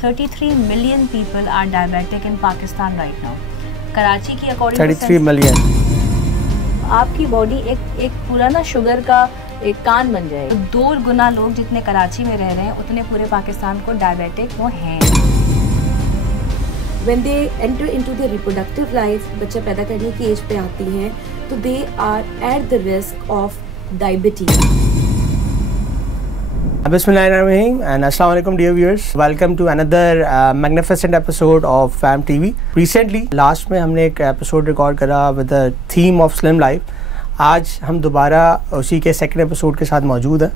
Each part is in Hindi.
33 million people are diabetic in Pakistan right now. Karachi की अकॉर्डिंग 33 मिलियन। आपकी बॉडी एक पूरा ना शुगर का एक कान बन जाएगा। 2 गुना लोग जितने कराची में रह रहे हैं उतने पूरे पाकिस्तान को डायबिटिक वो हैं। When they enter into their reproductive life, बच्चा पैदा करने की एज पे आती हैं तो they are at the risk of diabetes. Bismillahirrahmanirrahim and Assalamu alaikum dear viewers. Welcome to another magnificent episode of FAM TV. Recently, last में हमने एक episode record करा with the theme of slim life. आज हम दोबारा उसी के second episode के साथ मौजूद हैं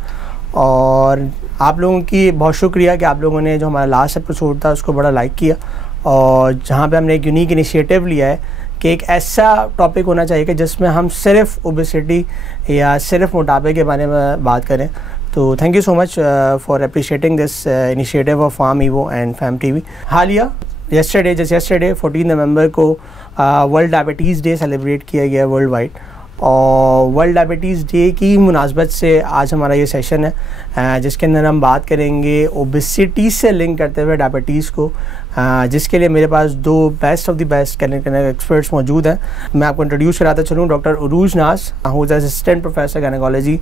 और आप लोगों की बहुत शुक्रिया कि आप लोगों ने जो हमारा लास्ट episode था उसको बड़ा लाइक किया और जहाँ पे हमने एक यूनिक इनिशिएटिव लिया है कि एक ऐसा टॉपिक होना चाहिए कि जिसमें हम सिर्फ ओबेसिटी या सिर्फ मोटापे के बारे में बात करें। तो thank you so much for appreciating this initiative of PharmEvo and Fam TV. हालिया yesterday 14 नवंबर को वर्ल्ड डायबिटीज़ डे सेलिब्रेट किया गया वर्ल्ड वाइड और वर्ल्ड डायबिटीज़ डे की मुनासबत से आज हमारा ये सेशन है जिसके अंदर हम बात करेंगे ओबेसिटी से लिंक करते हुए डायबिटीज़ को, जिसके लिए मेरे पास 2 best of the best clinical experts मौजूद हैं। मैं आपको इंट्रोड्यूस कराता चलूँ, doctor Urooj Naz who is assistant professor gynaecology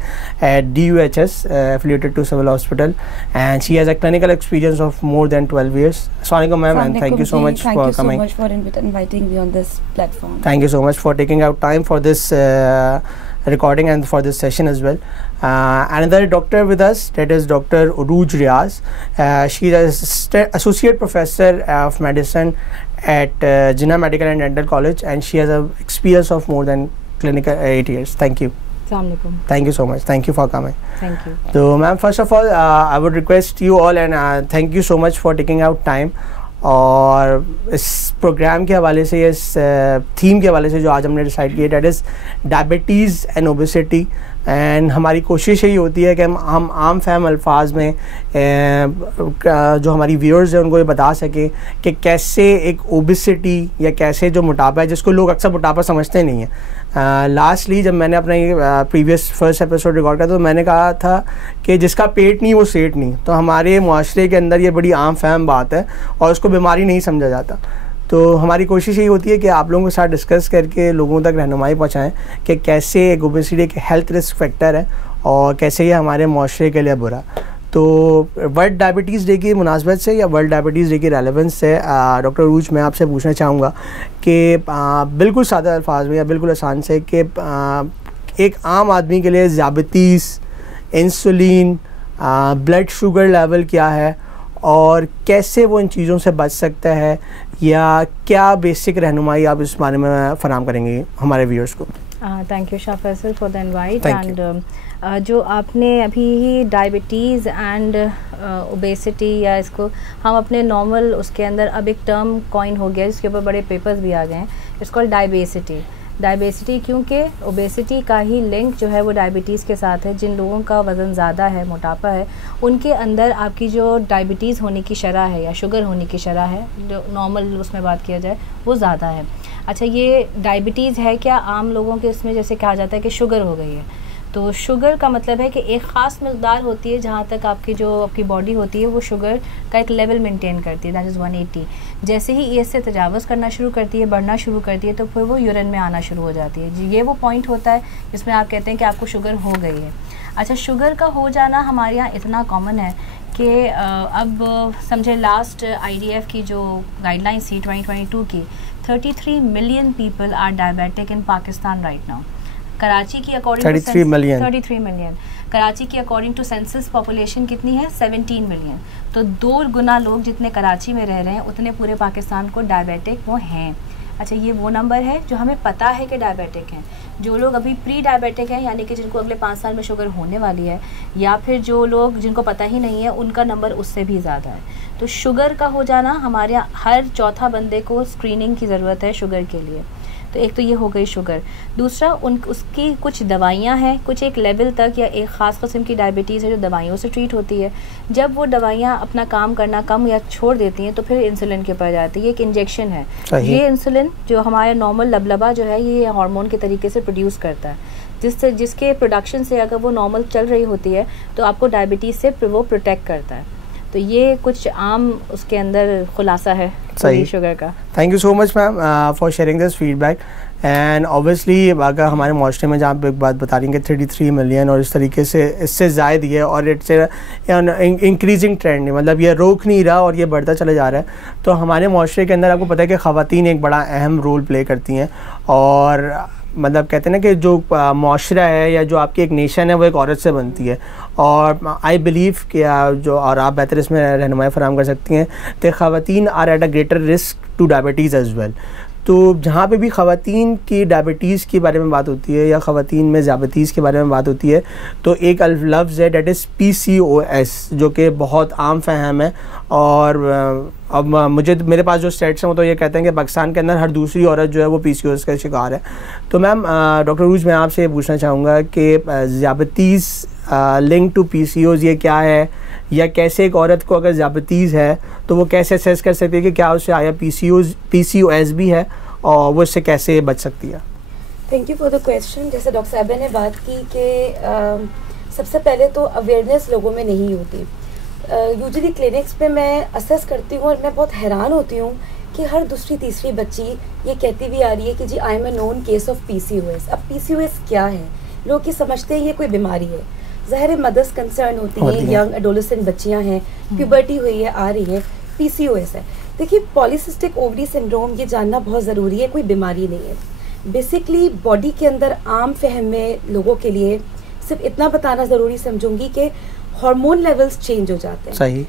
at DUHS affiliated to Civil Hospital and she has a clinical experience of more than 12 years. Assalamu alaikum ma'am and thank you so much for coming. Thank you so much for inviting me on this platform. Thank you so much for taking out time for this recording and for this session as well. Another doctor with us, that is Dr. Uruj Riaz. She is associate professor of medicine at Jinnah Medical and Dental College and she has a experience of more than clinical 8 years. Thank you. Assalamualaikum. Thank you so much. Thank you for coming. Thank you. So ma'am, first of all I would request you all and thank you so much for taking out time और इस प्रोग्राम के हवाले से, इस थीम के हवाले से जो आज हमने डिसाइड किया, that is diabetes and obesity. And हमारी कोशिश यही होती है कि हम आम फहम अल्फाज में जो हमारी व्यूअर्स हैं उनको ये बता सकें कि कैसे एक ओबेसिटी या कैसे जो मोटापा है, जिसको लोग अक्सर मोटापा समझते नहीं हैं। लास्टली जब मैंने अपना ये प्रीवियस फर्स्ट एपिसोड रिकॉर्ड किया तो मैंने कहा था कि जिसका पेट नहीं वो सेठ नहीं। तो हमारे मुआशरे के अंदर ये बड़ी आम फहम बात है और उसको बीमारी नहीं समझा जाता। तो हमारी कोशिश यही होती है कि आप लोगों के साथ डिस्कस करके लोगों तक रहनुमाई पहुंचाएं कि कैसे एक ओबेसिटी एक हेल्थ रिस्क फैक्टर है और कैसे ये हमारे मुआशरे के लिए बुरा। तो वर्ल्ड डायबिटीज़ डे की मुनासबत से या वर्ल्ड डायबिटीज़ डे की रेलेवेंस से डॉक्टर उरूज मैं आपसे पूछना चाहूँगा कि बिल्कुल सादा अल्फाज में या बिल्कुल आसान से कि एक आम आदमी के लिए diabetes, insulin, blood sugar level क्या है और कैसे वो इन चीज़ों से बच सकता है, या क्या बेसिक रहनुमाई आप इस बारे में फराहम करेंगे हमारे व्यूअर्स को? Thank you Shah Faisal for the invite. And जो आपने अभी ही डायबिटीज़ एंड ओबेसिटी या इसको हम अपने नॉर्मल उसके अंदर अब एक टर्म कॉइन हो गया जिसके ऊपर बड़े पेपर्स भी आ गए हैं, इट्स कॉल्ड डायबिसिटी क्योंकि ओबेसिटी का ही लिंक जो है वो डायबिटीज़ के साथ है। जिन लोगों का वज़न ज़्यादा है, मोटापा है, उनके अंदर आपकी जो डायबिटीज़ होने की शरह है या शुगर होने की शरह है, जो नॉर्मल उसमें बात किया जाए, वो ज़्यादा है। अच्छा, ये डायबिटीज़ है क्या? आम लोगों के उसमें जैसे कहा जाता है कि शुगर हो गई है, तो शुगर का मतलब है कि एक ख़ास मकदार होती है जहाँ तक आपकी बॉडी होती है वो शुगर का एक लेवल मेंटेन करती है, दैट इज़ 180। जैसे ही ये इससे तजावज़ करना शुरू करती है, बढ़ना शुरू करती है, तो फिर वो यूरिन में आना शुरू हो जाती है। जी, ये वो पॉइंट होता है जिसमें आप कहते हैं कि आपको शुगर हो गई है। अच्छा, शुगर का हो जाना हमारे यहाँ इतना कॉमन है कि अब समझे लास्ट IDF की जो गाइडलाइंस थी 2022 की, 33 million people are diabetic in Pakistan right now. Karachi की अकॉर्डिंग 33 मिलियन। कराची की अकॉर्डिंग टू सेंसस पॉपुलेशन कितनी है? 17 मिलियन। तो 2 गुना लोग जितने कराची में रह रहे हैं उतने पूरे पाकिस्तान को डायबिटिक वो हैं। अच्छा, ये वो नंबर है जो हमें पता है कि डायबिटिक हैं। जो लोग अभी प्री डायबिटिक हैं, यानी कि जिनको अगले 5 साल में शुगर होने वाली है, या फिर जो लोग जिनको पता ही नहीं है, उनका नंबर उससे भी ज़्यादा है। तो शुगर का हो जाना हमारे यहाँ हर चौथा बंदे को स्क्रीनिंग की ज़रूरत है शुगर के लिए। तो एक तो ये हो गई शुगर। दूसरा उसकी कुछ दवाइयाँ हैं, कुछ एक लेवल तक या एक ख़ास किस्म की डायबिटीज़ है जो दवाइयों से ट्रीट होती है। जब वो दवाइयाँ अपना काम करना कम या छोड़ देती हैं तो फिर इंसुलिन के ऊपर जाती है। ये एक इंजेक्शन है। ये इंसुलिन जो हमारे नॉर्मल लबलबा जो है ये हार्मोन के तरीके से प्रोड्यूस करता है, जिसके प्रोडक्शन से अगर वो नॉर्मल चल रही होती है तो आपको डायबिटीज़ से वो प्रोटेक्ट करता है। तो ये कुछ आम उसके अंदर खुलासा है सही शुगर का। Thank you so much ma'am for sharing this feedback. And obviously अगर हमारे माशरे में जहाँ पे एक बात बता रही हैं कि 33 मिलियन और इस तरीके से इससे ज़ायद ही है और इट्स इंक्रीजिंग ट्रेंड, मतलब ये रोक नहीं रहा और ये बढ़ता चला जा रहा है। तो हमारे माशरे के अंदर आपको पता है कि ख़वातीन एक बड़ा अहम रोल प्ले करती हैं और मतलब कहते हैं ना कि जो माशरा है या जो आपकी एक नेशन है वो एक औरत से बनती है। और आई बिलीव कि जो और आप बेहतर इसमें रहनुमाई फराहम कर सकती हैं कि ख़वातीन are at a greater risk to diabetes as well. तो जहाँ पे भी ख़वातीन की डायबिटीज़ के बारे में बात होती है या ख़वातीन में ज़्याबतीज़ के बारे में बात होती है तो एक लफ्ज़ है डेट इज़ PCOS जो कि बहुत आम फहम है। और अब मेरे पास जो स्टेट्स हैं वो तो ये कहते हैं कि पाकिस्तान के अंदर हर दूसरी औरत जो है वो PCOS का शिकार है। तो मैम डॉक्टर रूज मैं आपसे ये पूछना चाहूँगा कि ज़्याबतीज़ लिंक टू PCOS ये क्या है, या कैसे एक औरत को अगर ज़्याबतीज़ है तो वो कैसे असेस कर सकती है कि क्या उससे आया PCOS भी है और वो इससे कैसे बच सकती है? Thank you for the question. जैसे डॉक्टर साहबा ने बात की कि सबसे पहले तो अवेयरनेस लोगों में नहीं होती। यूजुअली क्लिनिक्स पे मैं असेस करती हूँ और मैं बहुत हैरान होती हूँ कि हर दूसरी तीसरी बच्ची ये कहती भी आ रही है कि जी I am a known case of PCOS। अब PCOS क्या है? लोग ये समझते हैं ये कोई बीमारी है। ज़ाहिर मदर्स कंसर्न होती हैं, यंग एडोलेसेंट बच्चियां हैं, प्यूबर्टी हुई है, आ रही है, PCOS है। देखिए पॉलीसिस्टिक ओवरी सिंड्रोम ये जानना बहुत ज़रूरी है, कोई बीमारी नहीं है। बेसिकली बॉडी के अंदर आम फहम में लोगों के लिए सिर्फ इतना बताना ज़रूरी समझूंगी कि हार्मोन लेवल्स चेंज हो जाते हैं। सही।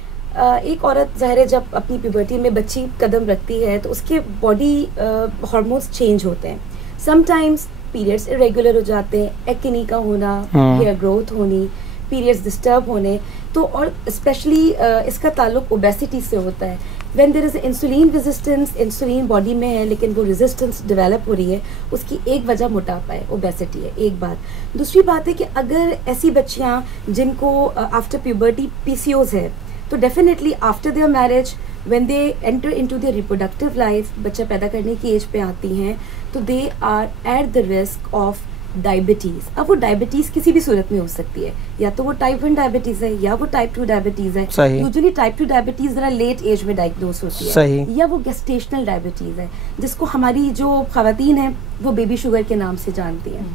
एक औरत ज़ाहिर है जब अपनी प्यूबर्टी में बच्ची कदम रखती है तो उसके बॉडी हार्मोन्स चेंज होते हैं। समटाइम्स पीरियड्स इरेगुलर हो जाते हैं, एक्ने का होना, हेयर ग्रोथ होनी, पीरियड्स डिस्टर्ब होने, तो और स्पेशली इसका ताल्लुक ओबेसिटी से होता है। When there is insulin resistance, insulin body में है लेकिन वो रेजिस्टेंस डेवलप हो रही है, उसकी एक वजह मोटापा है, ओबेसिटी है, एक बात। दूसरी बात है कि अगर ऐसी बच्चियां जिनको आफ्टर प्यूबर्टी PCOS है तो definitely after their marriage when they enter into their reproductive life, बच्चा पैदा करने की एज पे आती हैं, तो they are at the risk of diabetes. अब वो डायबिटीज़ किसी भी सूरत में हो सकती है, या तो वो टाइप 1 डायबिटीज़ है या वो टाइप 2 डायबिटीज़ है। यूजुअली टाइप 2 डायबिटीज़ ज़रा लेट एज में डायग्नोज होती है, या वो गेस्टेशनल डायबिटीज़ है जिसको हमारी जो ख़वातीन हैं वो बेबी शुगर के नाम से जानती हैं।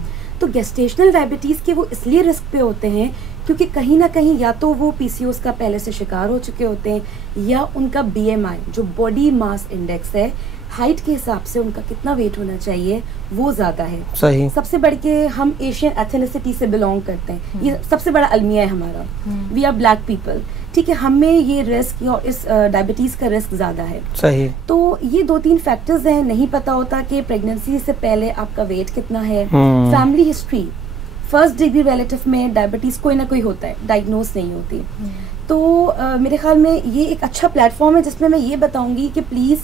तो गेस्टेशनल डायबिटीज़ के वो इसलिए रिस्क पे होते हैं क्योंकि कहीं ना कहीं या तो वो PCOS का पहले से शिकार हो चुके होते हैं या उनका BMI जो बॉडी मास इंडेक्स है, हाइट के हिसाब से उनका कितना वेट होना चाहिए वो ज़्यादा है। सही। सबसे बढ़ के हम एशियन एथनिसिटी से बिलोंग करते हैं, ये सबसे बड़ा अलमिया है हमारा। वी आर ब्लैक पीपल, ठीक है, हमें ये रिस्क और इस डायबिटीज़ का रिस्क ज़्यादा है। सही। तो ये 2-3 फैक्टर्स हैं। नहीं पता होता कि प्रेगनेंसी से पहले आपका वेट कितना है, family history, first degree relative में डायबिटीज़ कोई ना कोई होता है, डायग्नोज नहीं होती। तो मेरे ख्याल में ये एक अच्छा प्लेटफॉर्म है जिसमें मैं ये बताऊंगी कि प्लीज़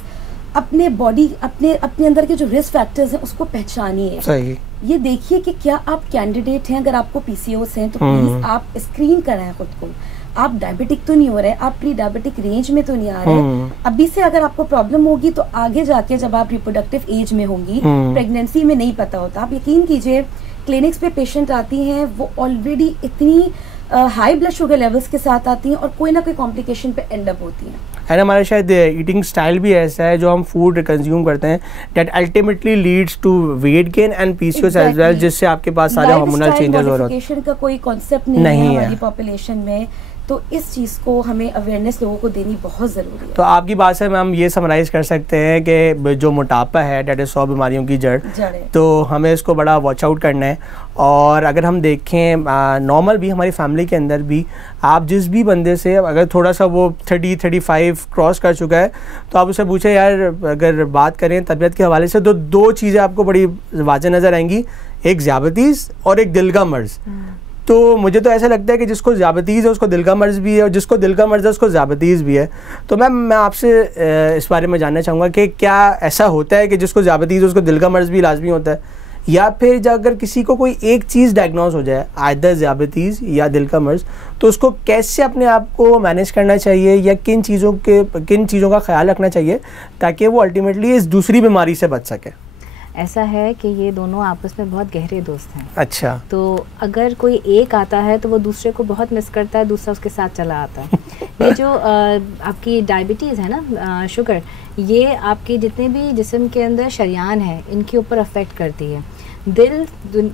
अपने बॉडी अपने अंदर के जो रिस्क फैक्टर्स हैं उसको पहचानिए। सही। ये देखिए कि क्या आप कैंडिडेट हैं। अगर आपको PCOS हैं तो प्लीज़ आप स्क्रीन कराएं खुद को। आप डायबिटिक तो नहीं हो रहे, आप प्री डायबिटिक रेंज में तो नहीं आ रहे। अभी से अगर आपको प्रॉब्लम होगी तो आगे जाके जब आप रिप्रोडक्टिव एज में होंगी, प्रेगनेंसी में नहीं पता होता। आप यकीन कीजिए क्लिनिक्स पे पेशेंट आती हैं वो ऑलरेडी इतनी हाई ब्लड शुगर लेवल्स के साथ आती हैं और कोई ना कोई कॉम्प्लिकेशन पे एंड अप होती हैं। एंड हमारा शायद ईटिंग स्टाइल भी ऐसा है जो हम फूड कंज्यूम करते हैं that ultimately leads to weight gain and PCOS as well, जिससे आपके पास सारे हार्मोनल चेंजेस हो रहे हैं। का कोई कॉन्सेप्ट नहीं है हमारी पॉपुलेशन में, तो इस चीज़ को हमें अवेयरनेस लोगों को देनी बहुत ज़रूरी है। तो आपकी बात से हम ये समराइज़ कर सकते हैं कि जो मोटापा है डेट इज़ 100 बीमारियों की जड़, तो हमें इसको बड़ा वॉच आउट करना है। और अगर हम देखें नॉर्मल भी हमारी फैमिली के अंदर भी आप जिस भी बंदे से अगर थोड़ा सा वो 30-35 क्रॉस कर चुका है तो आप उससे पूछे यार, अगर बात करें तबीयत के हवाले से तो 2 चीज़ें आपको बड़ी वाज़ेह नज़र आएंगी, एक ज़्याबतीज़ और एक दिल का मर्ज़। तो मुझे तो ऐसा लगता है कि जिसको ज़्याबतीज़ है उसको दिल का मर्ज़ भी है और जिसको दिल का मर्ज़ है उसको ज़्याबतीज़ भी है। तो मैम मैं आपसे इस बारे में जानना चाहूँगा कि क्या ऐसा होता है कि जिसको ज़्याबतीज़ है उसको दिल का मर्ज़ भी लाजमी होता है, या फिर जब अगर किसी को कोई एक चीज़ डायग्नोज हो जाए आइदर ज़्याबतीज़ या दिल का मर्ज़, तो उसको कैसे अपने आप को मैनेज करना चाहिए या किन चीज़ों का ख्याल रखना चाहिए ताकि वो अल्टीमेटली इस दूसरी बीमारी से बच सके? ऐसा है कि ये दोनों आपस में बहुत गहरे दोस्त हैं। अच्छा। तो अगर कोई एक आता है तो वो दूसरे को बहुत मिस करता है, दूसरा उसके साथ चला आता है। ये जो आपकी डायबिटीज़ है ना, शुगर, ये आपके जितने भी जिस्म के अंदर शरियान है इनके ऊपर अफेक्ट करती है। दिल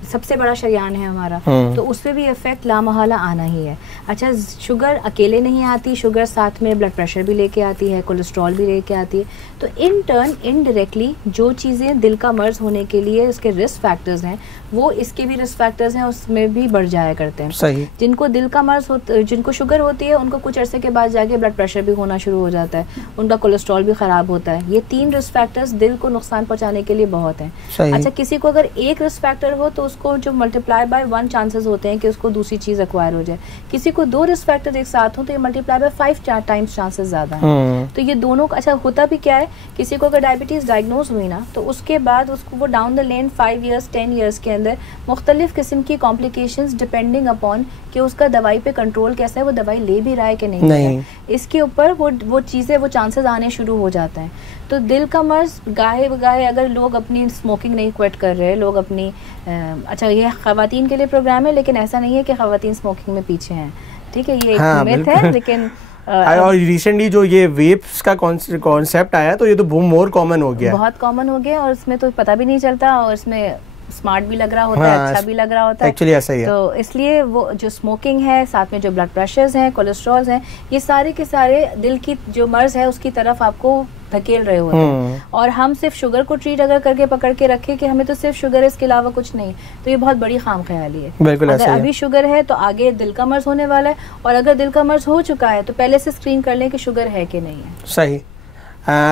सबसे बड़ा शरियान है हमारा, तो उस पर भी इफेक्ट लामहला आना ही है। अच्छा, शुगर अकेले नहीं आती, शुगर साथ में ब्लड प्रेशर भी लेके आती है, कोलेस्ट्रॉल भी लेके आती है। तो इन टर्न इनडायरेक्टली जो चीज़ें दिल का मर्ज होने के लिए उसके रिस्क फैक्टर्स हैं, वो इसके भी रिस्क फैक्टर्स हैं, उसमें भी बढ़ जाया करते हैं। सही। जिनको दिल का मर्ज जिनको शुगर होती है उनको कुछ अरसे के बाद जाके ब्लड प्रेशर भी होना शुरू हो जाता है, उनका कोलेस्ट्रॉल भी ख़राब होता है। ये 3 रिस्क फैक्टर्स दिल को नुकसान पहुँचाने के लिए बहुत हैं। अच्छा, किसी को अगर एक रिस्क फैक्टर हो तो उसको जो मल्टीप्लाई बाय 1 चांसेस होते हैं कि उसको दूसरी चीज़ एक्वायर हो जाए। किसी को 2 रिस्क फैक्टर एक साथ हो तो ये मल्टीप्लाई बाय 5 टाइम्स चांसेस ज़्यादा हैं। तो ये दोनों का अच्छा होता भी क्या है, किसी को अगर डायबिटीज़ डायग्नोज हुई ना तो उसके बाद उसको वो down the lane 5 years 10 years के अंदर मुख्तलिफ किस्म की कॉम्प्लिकेशंस डिपेंडिंग अपॉन कि उसका दवाई पे कंट्रोल कैसा है, वो दवाई ले भी रहा है कि नहीं। इसके ऊपर वो चीज़ें, वो चांसेस आने शुरू हो जाते हैं। तो दिल का मर्ज गाहे अगर लोग अपनी स्मोकिंग नहीं क्विट कर रहे, लोग अपनी अच्छा, ये ख़वातीन के लिए प्रोग्राम है लेकिन ऐसा नहीं है कि ख़वातीन स्मोकिंग में पीछे हैं, ठीक है, ये एक मिथ है। लेकिन और रिसेंटली जो ये वेप्स का कॉन्सेप्ट आया तो ये तो मोर कॉमन हो गया, बहुत कॉमन हो गया, और इसमें तो पता भी नहीं चलता, और इसमें स्मार्ट भी लग रहा होता है, अच्छा भी लग रहा होता है। एक्चुअली ऐसा ही है। तो इसलिए वो जो स्मोकिंग है, साथ में जो ब्लड प्रेशर्स हैं, कोलेस्ट्रॉल्स हैं, ये सारे के सारे दिल की जो मर्ज है उसकी तरफ आपको धकेल रहे होते हैं। और हम सिर्फ शुगर को ट्रीट अगर करके पकड़ के रखें कि हमें तो सिर्फ शुगर है, इसके अलावा कुछ नहीं, तो ये बहुत बड़ी खाम ख्याली है। बिल्कुल अगर अभी शुगर है तो आगे दिल का मर्ज होने वाला है, और अगर दिल का मर्ज हो चुका है तो पहले से स्क्रीन कर लें कि शुगर है कि नहीं है। सही।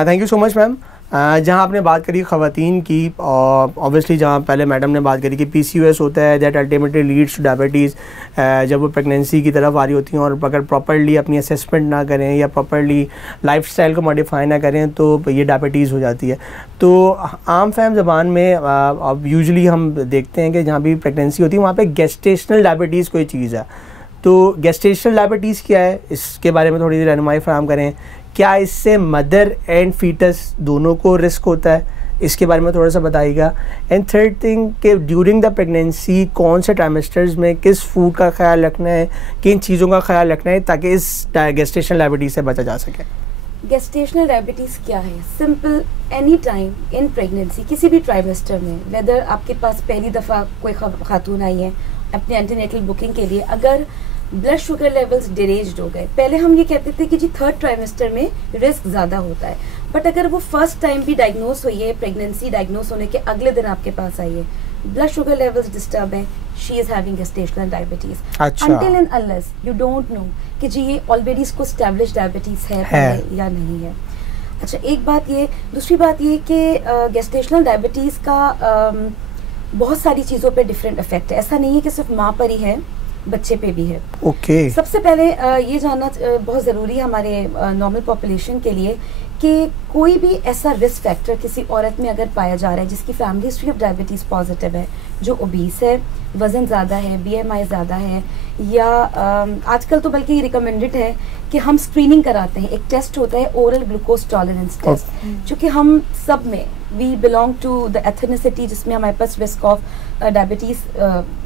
Thank you so much ma'am. जहाँ आपने बात करी ख़वातीन की, और ऑब्वियसली जहाँ पहले मैडम ने बात करी कि PCOS होता है that ultimately leads two diabetes, जब वो प्रेगनेंसी की तरफ आ रही होती हैं और अगर प्रॉपर्ली अपनी असेसमेंट ना करें या प्रॉपर्ली लाइफस्टाइल को मॉडिफाई ना करें तो ये डायबिटीज़ हो जाती है। तो आम फहम ज़बान में अब यूजुअली हम देखते हैं कि जहाँ भी प्रेगनेंसी होती है वहाँ पर गेस्टेशनल डायबिटीज़ कोई चीज़ है। तो गेस्टेशनल डायबिटीज़ क्या है, इसके बारे में थोड़ी सी रहनुमाई फराहम करें। क्या इससे मदर एंड फीटस दोनों को रिस्क होता है, इसके बारे में थोड़ा सा बताइएगा। एंड थर्ड थिंग कि ड्यूरिंग द प्रेगनेंसी कौन से ट्राइमेस्टर्स में किस फूड का ख्याल रखना है, किन चीज़ों का ख्याल रखना है ताकि इस गेस्टेशनल डायबिटीज़ से बचा जा सके। गेस्टेशनल डायबिटीज़ क्या है? Simple, any time in pregnancy, किसी भी ट्राइमेस्टर में, वेदर आपके पास पहली दफ़ा कोई खातून आई है अपने एंटीनेटल बुकिंग के लिए, अगर ब्लड शुगर लेवल्स डिरेज्ड हो गए, पहले हम ये कहते थे कि जी 3rd ट्राइमेस्टर में रिस्क ज़्यादा होता है, बट अगर वो फर्स्ट टाइम भी डायग्नोस हुई है, प्रेगनेंसी डायग्नोस होने के अगले दिन आपके पास आई है, ब्लड शुगर लेवल्स डिस्टर्ब है, she is having gestational diabetes. Until and unless you don't know कि जी ये ऑलरेडी इसको एस्टैब्लिश डायबिटीज़ है या नहीं है। अच्छा, एक बात ये, दूसरी बात ये कि गेस्टेशनल डायबिटीज़ का बहुत सारी चीज़ों पे डिफरेंट इफेक्ट है। ऐसा नहीं है कि सिर्फ माँ पर ही है, बच्चे पे भी है। ओके। सबसे पहले ये जानना बहुत ज़रूरी है हमारे नॉर्मल पॉपुलेशन के लिए कि कोई भी ऐसा रिस्क फैक्टर किसी औरत में अगर पाया जा रहा है जिसकी family history of diabetes positive है, जो ओबीस है, वज़न ज़्यादा है, BMI ज़्यादा है, या आजकल तो बल्कि रिकमेंडेड है कि हम स्क्रीनिंग कराते हैं। एक टेस्ट होता है ओरल ग्लूकोज टॉलरेंस टेस्ट, चूँकि हम सब में we belong to the ethnicity जिसमें हमारे पास रिस्क ऑफ डायबिटीज़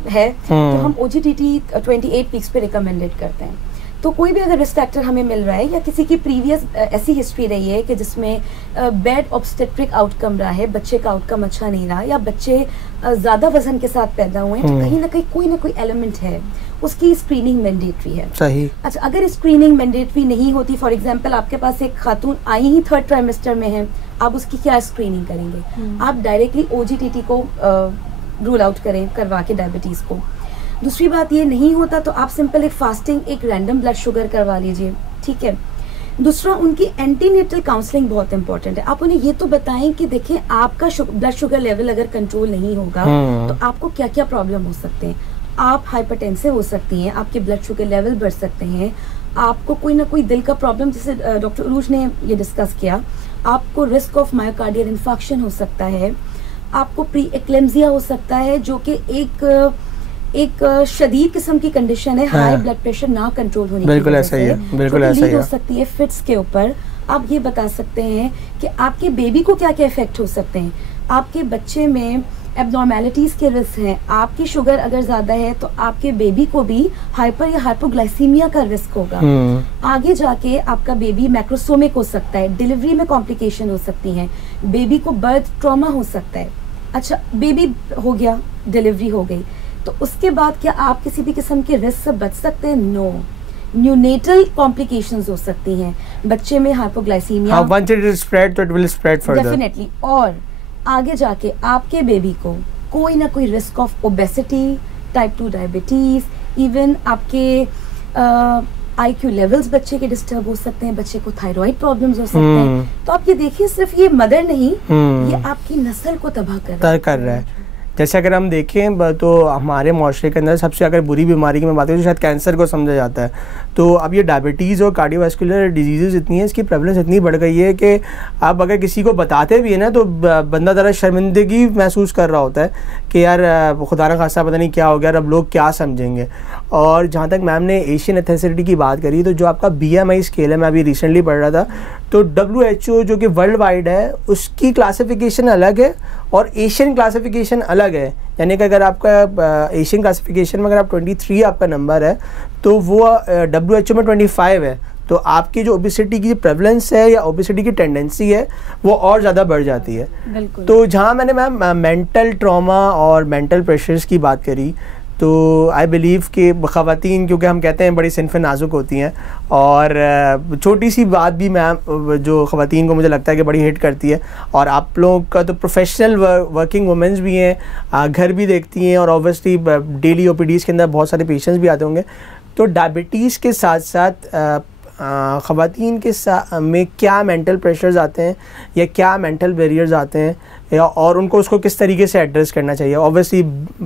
है, तो हम OGTT 28 वीक्स पे रिकमेंडेड करते हैं। तो कोई भी अगर रिस्क फैक्टर हमें मिल रहा है या किसी की प्रीवियस ऐसी हिस्ट्री रही है कि जिसमें बैड ऑब्स्टेट्रिक आउटकम रहा है, बच्चे का आउटकम अच्छा नहीं रहा, या बच्चे ज़्यादा वजन के साथ पैदा हुए हैं, तो कहीं ना कहीं कोई ना कोई एलिमेंट है, उसकी स्क्रीनिंग मैंडेटरी है। सही। अच्छा, अगर स्क्रीनिंग मैंडेटरी नहीं होती, फॉर एग्जांपल आपके पास एक खातून आई ही 3rd ट्राइमेस्टर में है, आप उसकी क्या स्क्रीनिंग करेंगे? आप डायरेक्टली OGTT को रूल आउट करवा के डायबिटीज़ को। दूसरी बात ये नहीं होता तो आप सिंपल एक फास्टिंग, एक रैंडम ब्लड शुगर करवा लीजिए, ठीक है। दूसरा, उनकी एंटीनेटल काउंसलिंग बहुत इंपॉर्टेंट है। आप उन्हें ये तो बताएं कि देखें आपका ब्लड शुगर लेवल अगर कंट्रोल नहीं होगा तो आपको क्या क्या प्रॉब्लम हो सकते हैं। आप हाइपरटेंसिव हो सकती हैं, आपके ब्लड शुगर लेवल बढ़ सकते हैं, आपको कोई ना कोई दिल का प्रॉब्लम, जैसे डॉक्टर उरूज ने ये डिस्कस किया, आपको रिस्क ऑफ मायोकार्डियल इन्फेक्शन हो सकता है, आपको प्री एक्लेम्सिया हो सकता है जो कि एक शदीद किस्म की कंडीशन है, हाई ब्लड प्रेशर ना कंट्रोल होने की वजह से, बिल्कुल ऐसा ही हो सकती है। फिट्स के ऊपर आप ये बता सकते हैं कि आपके बेबी को क्या क्या इफेक्ट हो सकते हैं। आपके बच्चे में एबनॉर्मेलिटीज़ के रिस्क हैं, आपकी शुगर अगर ज़्यादा है तो आपके बेबी को भी हाइपर या हाइपोग्लाइसीमिया का रिस्क होगा। आगे जाके आपका बेबी मैक्रोसोमिक हो सकता है, डिलीवरी में कॉम्प्लिकेशन हो सकती हैं, बेबी को बर्थ ट्रॉमा हो सकता है। अच्छा, बेबी हो गया, डिलीवरी हो गई, तो उसके बाद क्या आप किसी भी किस्म के रिस्क से बच सकते हैं? नो। न्यूनेटल कॉम्प्लिकेशंस हो सकती हैं बच्चे में, hypoglycaemia, once it is spread तो it will spread further definitely. और आगे जाके आपके बेबी को कोई ना कोई risk of obesity, type 2 diabetes, even आपके IQ लेवल्स बच्चे के डिस्टर्ब हो सकते हैं, बच्चे को थायराइड प्रॉब्लम्स हो सकते हैं। तो आप ये देखिए, सिर्फ ये मदर नहीं, ये आपकी नस्ल को तबाह कर रहा है। जैसे अगर हम देखें तो हमारे माशरे के अंदर सबसे अगर बुरी बीमारी की मैं बात करूँ तो शायद कैंसर को समझा जाता है। तो अब ये डायबिटीज़ और कार्डियोवास्कुलर डिजीज़ इतनी है, इसकी प्रेवलेंस इतनी बढ़ गई है कि आप अगर किसी को बताते भी है ना तो बंदा ज़रा शर्मिंदगी महसूस कर रहा होता है कि यार खुदा न खासा पता नहीं क्या हो गया, अब लोग क्या समझेंगे। और जहाँ तक मैम ने एशियन एथेसिटी की बात करी, तो जो आपका BMI स्केल है, मैं अभी रिसेंटली पढ़ रहा था, तो WHO जो कि वर्ल्ड वाइड है उसकी क्लासिफिकेशन अलग है और एशियन क्लासिफिकेशन अलग है। यानी कि अगर आपका एशियन क्लासिफिकेशन में अगर आप 23 आपका नंबर है तो वो WHO में 25 है, तो आपकी जो ओबेसिटी की प्रेवलेंस है या ओबेसिटी की टेंडेंसी है वो और ज़्यादा बढ़ जाती है। तो जहाँ मैंने मैम मेंटल ट्रॉमा और मेंटल प्रेशर्स की बात करी, तो आई बिलीव कि ख़वातीन, क्योंकि हम कहते हैं बड़ी सिनफ़ नाजुक होती हैं, और छोटी सी बात भी मैम जो ख़वातीन को मुझे लगता है कि बड़ी हिट करती है। और आप लोगों का तो प्रोफेशनल वर्किंग वुमेंस भी हैं, घर भी देखती हैं, और ऑब्वियसली डेली OPDs के अंदर बहुत सारे पेशेंट्स भी आते होंगे। तो डायबिटीज़ के साथ साथ ख़वातीन के में क्या मेंटल प्रेशर्स आते हैं या क्या मेंटल बैरियर्स आते हैं, या और उनको उसको किस तरीके से एड्रेस करना चाहिए? ऑब्वियसली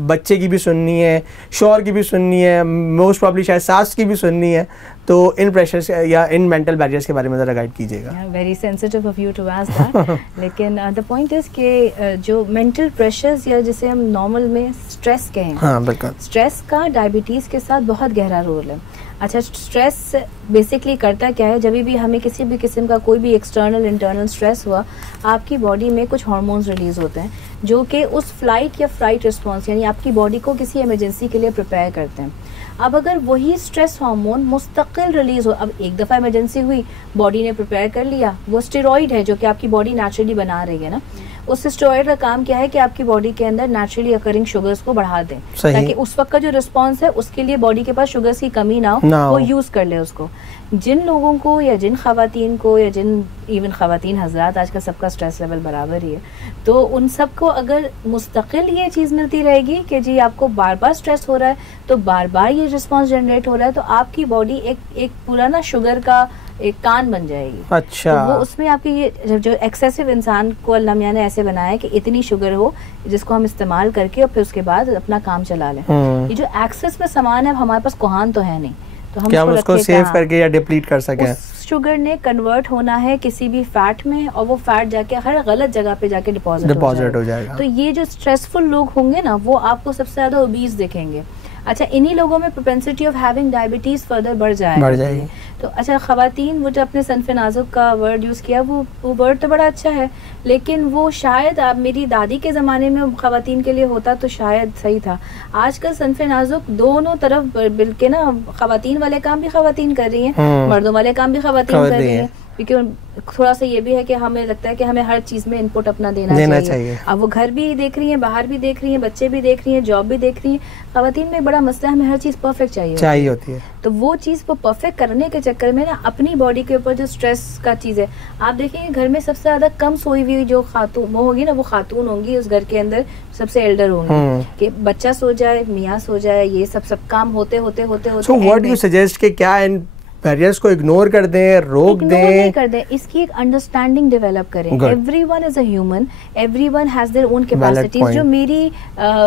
बच्चे की भी सुननी है, शौहर की भी सुननी है, मोस्ट प्रॉब्ली शायद सास की भी सुननी है। तो इन प्रेशर्स या इन मेंटल बैरियर्स के बारे में ज़रा गाइड कीजिएगा। Very sensitive of you to ask that, लेकिन द पॉइंट इज़ कि जो मेंटल प्रेशर्स या जिसे हम नॉर्मल में स्ट्रेस कहें, हाँ बिल्कुल, स्ट्रेस का डायबिटीज़ के साथ बहुत गहरा रोल है। अच्छा, स्ट्रेस बेसिकली करता क्या है? जब भी हमें किसी भी किस्म का कोई भी एक्सटर्नल इंटरनल स्ट्रेस हुआ, आपकी बॉडी में कुछ हार्मोन्स रिलीज़ होते हैं जो कि उस फ्लाइट या फ्राइट रिस्पॉन्स, यानी आपकी बॉडी को किसी इमरजेंसी के लिए प्रिपेयर करते हैं। अब अगर वही स्ट्रेस हार्मोन मुस्तकिल रिलीज़ हो, अब एक दफ़ा इमरजेंसी हुई, बॉडी ने प्रिपेयर कर लिया, वो स्टेरॉइड है जो कि आपकी बॉडी नेचुरली बना रही है ना, उस स्टेरॉइड का काम क्या है कि आपकी बॉडी के अंदर नेचुरली अकरिंग शुगर्स को बढ़ा दें, ताकि उस वक्त का जो रिस्पांस है उसके लिए बॉडी के पास शुगर्स की कमी ना हो, वो यूज़ कर ले उसको। जिन लोगों को या जिन ख़वातीन को या जिन इवन ख़वातीन हजरात, आज का सबका स्ट्रेस लेवल बराबर ही है, तो उन सबको अगर मुस्तकिल ये चीज़ मिलती रहेगी कि जी आपको बार बार स्ट्रेस हो रहा है, तो बार बार ये रिस्पांस जनरेट हो रहा है, तो आपकी बॉडी एक पूरा ना शुगर का एक कान बन जाएगी। अच्छा, तो वो उसमें आपकी ये जो एक्सेसिव इंसान को अल्लाह मियां ने ऐसे बनाया है कि इतनी शुगर हो जिसको हम इस्तेमाल करके और फिर उसके बाद अपना काम चला लें। ये जो एक्सेस में सामान है, हमारे पास कोहान तो है नहीं, तो हम उसको सेव करके या डिप्लीट कर सकें। शुगर ने कन्वर्ट होना है किसी भी फैट में, और वो फैट जाके हर गलत जगह पे जाके डिपॉजिट हो जाएगा। तो ये जो स्ट्रेसफुल लोग होंगे ना, वो आपको सबसे ज्यादा ओबीस दिखेंगे। अच्छा, इन्हीं लोगों में propensity of having diabetes further बढ़ जाएगी। तो अच्छा, ख़वातीन, वो जो अपने सनफ़े नाजुक का वर्ड यूज़ किया, वो वर्ड तो बड़ा अच्छा है, लेकिन वो शायद आप मेरी दादी के ज़माने में ख़वातीन के लिए होता तो शायद सही था। आजकल सनफ़े नाजुक दोनों तरफ बिल्कुल ना, ख़वातीन वाले काम भी ख़वातीन कर रही हैं, मर्दों वाले काम भी ख़वातीन कर रही हैं, क्योंकि थोड़ा सा ये भी है कि हमें लगता है कि हमें हर चीज़ में इनपुट अपना देना चाहिए। अब वो घर भी देख रही हैं, बाहर भी देख रही हैं, बच्चे भी देख रही हैं, जॉब भी देख रही हैं। ख़वातीन में बड़ा मसला है, हमें हर चीज़ परफेक्ट चाहिए होती है। तो वो चीज़ को परफेक्ट करने के चक्कर में ना अपनी बॉडी के ऊपर जो स्ट्रेस का चीज़ है, आप देखेंगे घर में सबसे ज़्यादा कम सोई हुई जो खातून वो होगी ना, वो खातून होंगी उस घर के अंदर, सबसे एल्डर होंगी, कि बच्चा सो जाए, मियाँ सो जाए, ये सब काम होते होते सो व्हाट यू सजेस्ट कि क्या इन बैरियर्स को इग्नोर कर दें, रोक दें? नहीं कर दें, इसकी एक अंडरस्टैंडिंग डेवलप करें। Everyone is a human, everyone has their own capacities. जो मेरी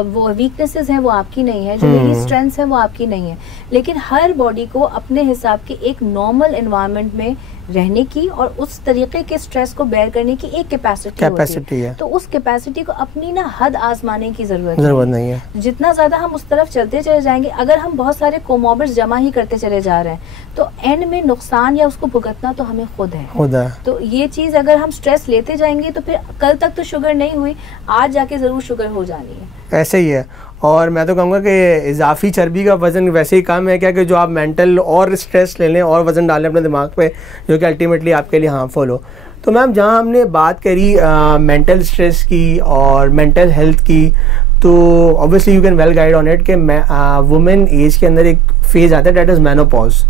वो वीकनेसेस हैं वो आपकी नहीं है, जो मेरी स्ट्रेंथ्स हैं वो आपकी नहीं है, लेकिन हर बॉडी को अपने हिसाब के एक नॉर्मल एनवायरनमेंट में रहने की और उस तरीके के स्ट्रेस को बेयर करने की एक कैपेसिटी है। तो उस कैपेसिटी को अपनी ना हद आजमाने की जरूरत नहीं है। जितना ज्यादा हम उस तरफ चलते चले जाएंगे, अगर हम बहुत सारे कोमॉर्बिड्स जमा ही करते चले जा रहे हैं तो एंड में नुकसान या उसको भुगतना तो हमें खुद है। तो ये चीज अगर हम स्ट्रेस लेते जाएंगे तो फिर कल तक तो शुगर नहीं हुई, आज जाके जरूर शुगर हो जानी है। ऐसे ही है। और मैं तो कहूँगा कि इजाफी चर्बी का वज़न वैसे ही कम है क्या कि जो आप मेंटल और स्ट्रेस ले लें और वज़न डालें अपने दिमाग पे, जो कि अल्टीमेटली आपके लिए हार्मफुल हो। तो मैम जहाँ हमने बात करी मेंटल स्ट्रेस की और मेंटल हेल्थ की, तो obviously you can well guide on it कि वुमेन एज के अंदर एक फेज आता है दैट इज़ मेनोपॉज।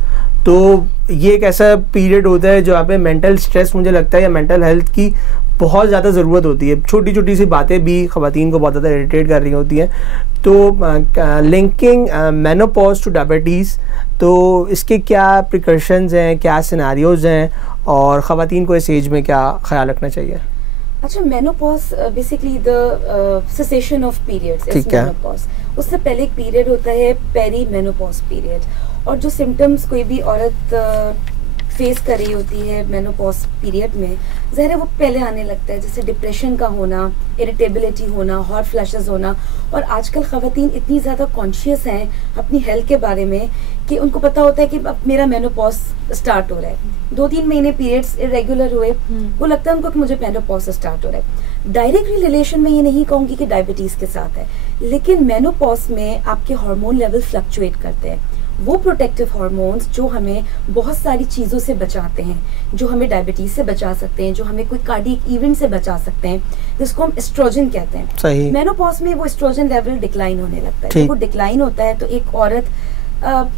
तो ये एक ऐसा पीरियड होता है जहाँ पे मेंटल स्ट्रेस मुझे लगता है या मेंटल हेल्थ की बहुत ज़्यादा ज़रूरत होती है। छोटी छोटी सी बातें भी ख़वातीन को बहुत ज़्यादा इरिटेट कर रही होती हैं। तो लिंकिंग मेनोपॉज टू डायबिटीज़, तो इसके क्या प्रिकॉशंस हैं, क्या सिनेरियोज हैं और ख़वातीन को इस एज में क्या ख्याल रखना चाहिए? अच्छा, menopause basically the cessation of periods is menopause. उससे पहले एक पीरियड होता है पेरी मेनोपॉज पीरियड, और जो सिम्टम्स कोई भी औरत फेस कर रही होती है मेनोपॉज पीरियड में, ज़ाहिर है वो पहले आने लगता है, जैसे डिप्रेशन का होना, इरिटेबिलिटी होना, हॉट फ्लैशेस होना। और आजकल ख़वातीन इतनी ज़्यादा कॉन्शियस हैं अपनी हेल्थ के बारे में कि उनको पता होता है कि अब मेरा मेनोपॉज स्टार्ट हो रहा है। 2-3 महीने पीरियड्स इरेगुलर हुए, वो लगता है उनको कि मुझे मेनोपॉज स्टार्ट हो रहा है। डायरेक्ट रिलेशन में ये नहीं कहूँगी कि डायबिटीज़ के साथ है, लेकिन मेनोपॉज में आपके हार्मोन लेवल फ्लक्चुएट करते हैं। वो प्रोटेक्टिव हार्मोन्स जो हमें बहुत सारी चीज़ों से बचाते हैं, जो हमें डायबिटीज से बचा सकते हैं, जो हमें कोई कार्डियक इवेंट से बचा सकते हैं, जिसको हम एस्ट्रोजन कहते हैं। सही। मेनोपॉज में वो एस्ट्रोजन लेवल डिक्लाइन होने लगता है। जब वो डिक्लाइन होता है तो एक औरत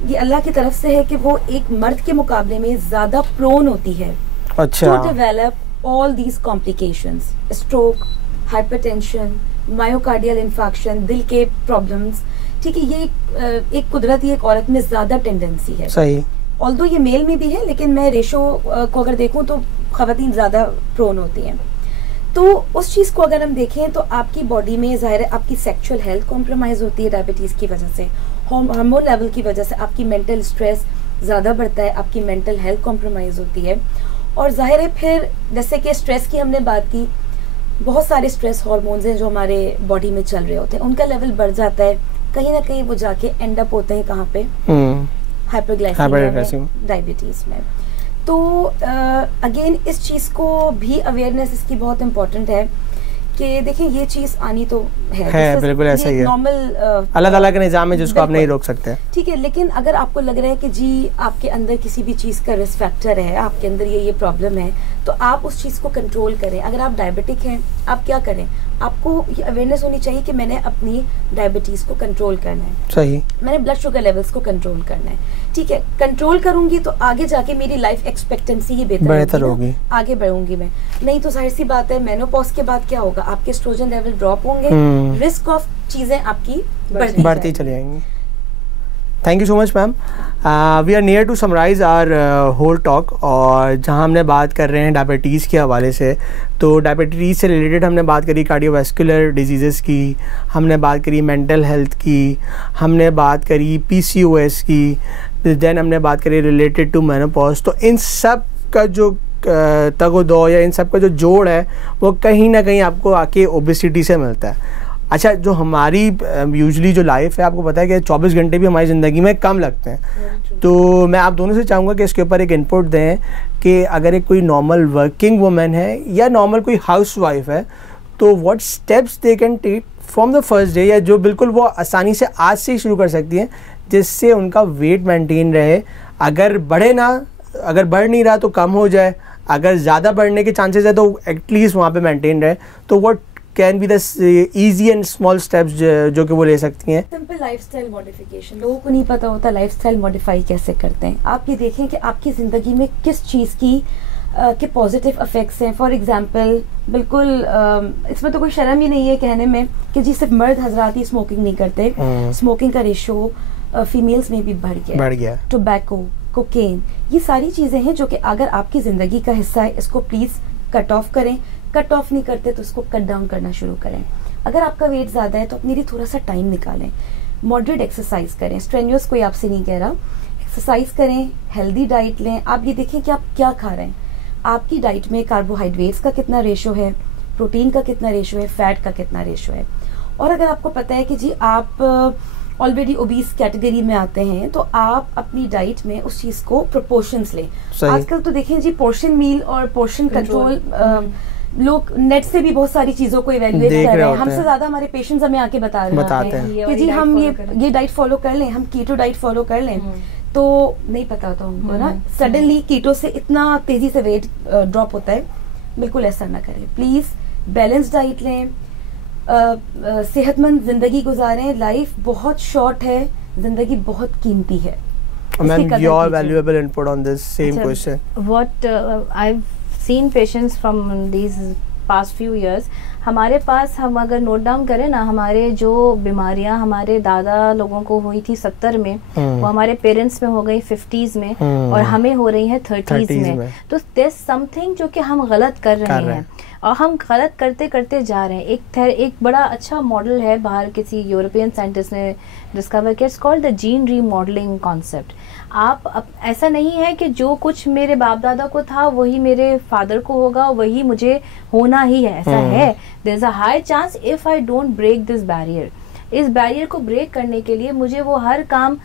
ये अल्लाह की तरफ से है कि वो एक मर्द के मुकाबले में ज़्यादा प्रोन होती है to develop all these complications, stroke, hypertension, myocardial infection, दिल के प्रॉब्लम्स। ठीक है, ये एक कुदरती एक औरत में ज्यादा टेंडेंसी है। सही। ऑल्दो ये मेल में भी है, लेकिन मैं रेशो को अगर देखूं तो खवातीन ज्यादा प्रोन होती हैं। तो उस चीज को अगर हम देखें तो आपकी बॉडी में ज़ाहिर है आपकी सेक्सुअल हेल्थ कॉम्प्रोमाइज होती है डायबिटीज की वजह से, हार्मोन लेवल की वजह से आपकी मेंटल स्ट्रेस ज्यादा बढ़ता है, आपकी मेंटल हेल्थ कॉम्प्रोमाइज होती है। और जाहिर है फिर जैसे कि स्ट्रेस की हमने बात की, बहुत सारे स्ट्रेस हार्मोन्स हैं जो हमारे बॉडी में चल रहे होते हैं, उनका लेवल बढ़ जाता है, कहीं ना कहीं वो जाके एंड अप होते हैं कहाँ पे, हाइपरग्लाइसेमिया, डायबिटीज में। तो अगेन इस चीज को भी अवेयरनेस इसकी बहुत इम्पोर्टेंट है कि देखिए ये चीज आनी तो है बिल्कुल ऐसा ही है, नॉर्मल अल्लाह ताला का निजाम है जिसको आप नहीं रोक सकते। ठीक है, लेकिन अगर आपको लग रहा है कि जी आपके अंदर किसी भी चीज का रिस्क फैक्टर है, आपके अंदर ये प्रॉब्लम है, तो आप उस चीज को कंट्रोल करें। अगर आप डायबिटिक हैं, आप क्या करें, आपको ये अवेयरनेस होनी चाहिए कि मैंने अपनी डायबिटीज को कंट्रोल करना है। सही। मैंने ब्लड शुगर लेवल्स को कंट्रोल करना है। ठीक है, कंट्रोल करूंगी तो आगे जाके मेरी लाइफ एक्सपेक्टेंसी ही बेहतर होगी, आगे बढ़ूंगी मैं। नहीं तो जाहिर सी बात है मेनोपॉज के बाद क्या होगा, आपके एस्ट्रोजन लेवल ड्रॉप होंगे, रिस्क ऑफ चीजें आपकी बढ़ती चली जाएंगी। Thank you so much ma'am. We are near to summarise our whole talk, और जहां हमने बात कर रहे हैं डायबिटीज़ के हवाले से, तो डायबिटीज़ से रिलेटेड हमने बात करी कार्डियोवैस्कुलर डिजीज़ की, हमने बात करी मेंटल हेल्थ की, हमने बात करी PCOS की, देन हमने बात करी रिलेटेड टू मेनोपॉज। तो इन सब का जो तगोदो या इन सब का जो जोड़ है वो कहीं ना कहीं आपको आके ओबेसिटी से मिलता है। अच्छा, जो हमारी यूजुअली जो लाइफ है, आपको पता है कि 24 घंटे भी हमारी ज़िंदगी में कम लगते हैं। तो मैं आप दोनों से चाहूँगा कि इसके ऊपर एक इनपुट दें कि अगर एक कोई नॉर्मल वर्किंग वुमेन है या नॉर्मल कोई हाउस वाइफ है, तो what steps they can take from the first day, या जो बिल्कुल वो आसानी से आज से ही शुरू कर सकती हैं जिससे उनका वेट मेंटेन रहे, अगर बढ़े ना, अगर बढ़ नहीं रहा तो कम हो जाए, अगर ज़्यादा बढ़ने के चांसेस है तो एटलीस्ट वहाँ पे मेंटेन रहे। तो what can be the easy and small steps जो कि वो ले सकती हैं? Simple lifestyle modification. लोगों को नहीं पता होता लाइफस्टाइल मॉडिफाई कैसे करते हैं। आप ये देखें कि आपकी ज़िंदगी में किस चीज़ की के पॉजिटिव इफेक्ट्स हैं। फॉर एग्जांपल, बिल्कुल इसमें तो कोई शर्म ही नहीं है कहने में कि जी सिर्फ मर्द हजरात ही स्मोकिंग नहीं करते, स्मोकिंग का रेशो फीमेल्स में भी बढ़ गया। टोबैको, कोकेन, ये सारी चीज़ें हैं जो कि अगर आपकी ज़िंदगी का हिस्सा है, इसको प्लीज़ कट ऑफ करें। कट ऑफ नहीं करते तो इसको कट डाउन करना शुरू करें। अगर आपका वेट ज़्यादा है तो अपने लिए थोड़ा सा टाइम निकालें, मॉडरेट एक्सरसाइज करें। स्ट्रेन्यूअस कोई आपसे नहीं कह रहा, एक्सरसाइज करें, हेल्दी डाइट लें। आप ये देखें कि आप क्या खा रहे हैं, आपकी डाइट में कार्बोहाइड्रेट्स का कितना रेशो है, प्रोटीन का कितना रेशो है, फैट का कितना रेशो है। और अगर आपको पता है कि जी आप ऑलरेडी ओबीस कैटेगरी में आते हैं, तो आप अपनी डाइट में उस चीज को प्रोपोर्शंस लें। आजकल तो देखें जी पोर्शन मील और पोर्शन कंट्रोल, लोग नेट से भी बहुत सारी चीजों को इवेल्युएट कर रहे हैं। हमसे ज्यादा हमारे पेशेंट्स हमें आके बताते हैं कि जी हम ये डाइट फॉलो कर लें, हम कीटो डाइट फॉलो कर लें। तो नहीं पता होता उनको ना, सडनली कीटो से इतना तेजी से वेट ड्रॉप होता है। बिल्कुल ऐसा ना करें प्लीज। बैलेंस डाइट लें, सेहतमंद जिंदगी गुजारें। लाइफ बहुत शॉर्ट है, जिंदगी बहुत कीमती है। Ma'am, your valuable input on this same question. What I've seen patients from these past few years, हमारे पास हम अगर नोट डाउन करें ना, हमारे जो बीमारियां हमारे दादा लोगों को हुई थी 70 में, वो हमारे पेरेंट्स में हो गई 50s में, और हमें हो रही है 30s में। तो there's something जो कि हम गलत कर रहे हैं, और हम गलत करते करते जा रहे हैं। एक बड़ा अच्छा मॉडल है, बाहर किसी यूरोपियन साइंटिस्ट ने डिस्कवर किया, it's called the gene remodelling concept. आप ऐसा नहीं है कि जो कुछ मेरे बाप दादा को था वही मेरे फादर को होगा, वही मुझे होना ही है, ऐसा है। There is a high chance if I don't break this barrier. इस बैरियर को ब्रेक करने के लिए मुझे वो हर काम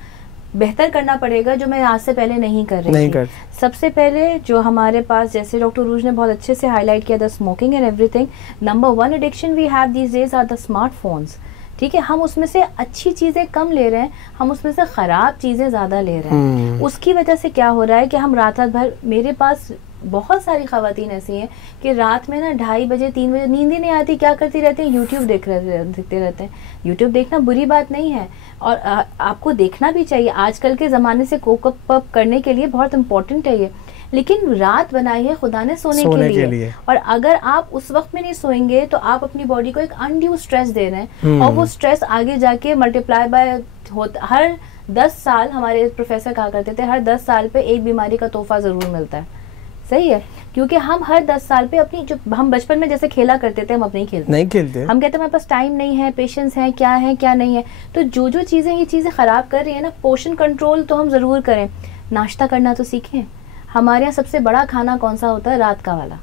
बेहतर करना पड़ेगा जो मैं आज से पहले नहीं कर रही थी। सबसे पहले जो हमारे पास, जैसे डॉक्टर रूज ने बहुत अच्छे से हाईलाइट किया, the smoking and everything, number 1 addiction we have these days are the smartphones. ठीक है, हम उसमें से अच्छी चीजें कम ले रहे हैं, हम उसमें से खराब चीजें ज्यादा ले रहे हैं। उसकी वजह से क्या हो रहा है कि हम रात भर, मेरे पास बहुत सारी खवातीन ऐसी हैं कि रात में ना 2:30 बजे 3 बजे नींद ही नहीं आती, क्या करती रहती हैं, यूट्यूब देखते रहते हैं। यूट्यूब देखना बुरी बात नहीं है, और आपको देखना भी चाहिए। आजकल के ज़माने से कोप अप करने के लिए बहुत इम्पोर्टेंट है ये, लेकिन रात बनाई है खुदा ने सोने के लिए। और अगर आप उस वक्त में नहीं सोएंगे तो आप अपनी बॉडी को एक अनड्यू स्ट्रेस दे रहे हैं, और वो स्ट्रेस आगे जाके मल्टीप्लाई बाय हर 10 साल, हमारे प्रोफेसर कहा करते थे, हर 10 साल पे एक बीमारी का तोहफा जरूर मिलता है। सही है, क्योंकि हम हर 10 साल पे अपनी, जो हम बचपन में जैसे खेला करते थे, हम अब नहीं खेलते। हम कहते हैं हमारे पास टाइम नहीं है, पेशेंस है, क्या नहीं है। तो जो चीज़ें ये चीज़ें ख़राब कर रही है ना, पोषण कंट्रोल तो हम ज़रूर करें। नाश्ता करना तो सीखें। हमारे यहाँ सबसे बड़ा खाना कौन सा होता है? रात का वाला,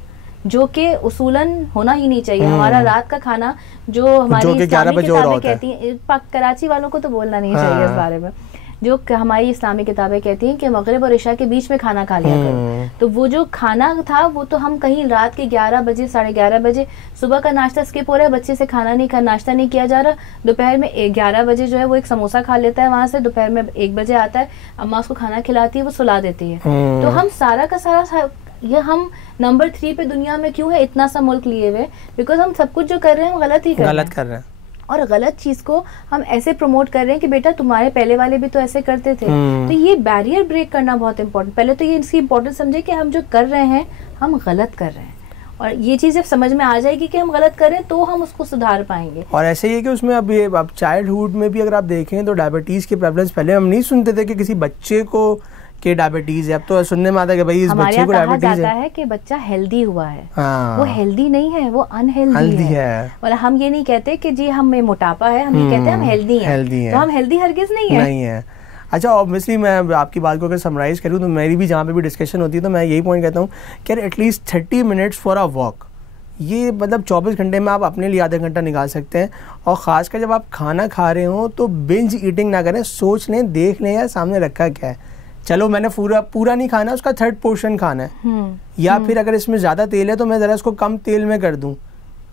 जो कि उसूलन होना ही नहीं चाहिए। हमारा रात का खाना जो हमारी इस्लामी किताबें कहती हैं, कराची वालों को तो बोलना नहीं चाहिए इस बारे में, जो हमारी इस्लामी किताबें कहती हैं कि मगरिब और इशा के बीच में खाना खा लिया करो। तो वो जो खाना था वो तो हम कहीं रात के 11 बजे 11:30 बजे, सुबह का नाश्ता स्किप हो रहा है, बच्चे से नाश्ता नहीं किया जा रहा, दोपहर में 11 बजे जो है वो एक समोसा खा लेता है वहां से, दोपहर में 1 बजे आता है, अम्मा उसको खाना खिलाती है, वो सुला देती है। तो हम सारा का सारा ये हम नंबर 3 पे दुनिया में क्यों है इतना सा मुल्क लिए हुए? बिकॉज हम सब कुछ जो कर रहे हैं हम गलत ही कर रहे हैं, और गलत चीज को हम ऐसे प्रमोट कर रहे हैं कि बेटा तुम्हारे पहले वाले भी तो ऐसे करते थे। तो ये बैरियर ब्रेक करना बहुत इंपॉर्टेंट। पहले तो ये इसकी इंपॉर्टेंस समझे कि हम जो कर रहे हैं हम गलत कर रहे हैं, और ये चीज जब समझ में आ जाएगी कि हम गलत कर रहे हैं तो हम उसको सुधार पाएंगे। और ऐसे ही है कि उसमें अब चाइल्डहुड में भी अगर आप देखें तो डायबिटीज की प्रेवलेंस, पहले हम नहीं सुनते थे कि किसी बच्चे को के डायबिटीज है, अब तो सुनने में आता है कि भाई इस बच्चे को डायबिटीज है कि बच्चा हेल्दी हुआ है। वो हेल्दी नहीं है, वो अनहेल्दी है। और हम ये नहीं कहते कि जी हमें मोटापा है, हम ये कहते हैं हम हेल्दी हैं। तो हम हेल्दी हरगिज नहीं है। अच्छा, ऑब्वियसली मैं आपकी बात को अगर समराइज करूँ तो मेरी भी जहाँ पे भी डिस्कशन होती है तो मैं यही पॉइंट कहता हूँ कि at least 30 minutes for a walk, ये मतलब 24 घंटे में आप अपने लिए आधा घंटा निकाल सकते हैं। और ख़ासकर जब आप खाना खा रहे हो तो बिंज ईटिंग ना करें, सोच लें, देख लें यार सामने रखा क्या है, चलो मैंने पूरा नहीं खाना, उसका 3rd पोर्शन खाना है, या फिर अगर इसमें ज़्यादा तेल है तो मैं ज़रा इसको कम तेल में कर दूं।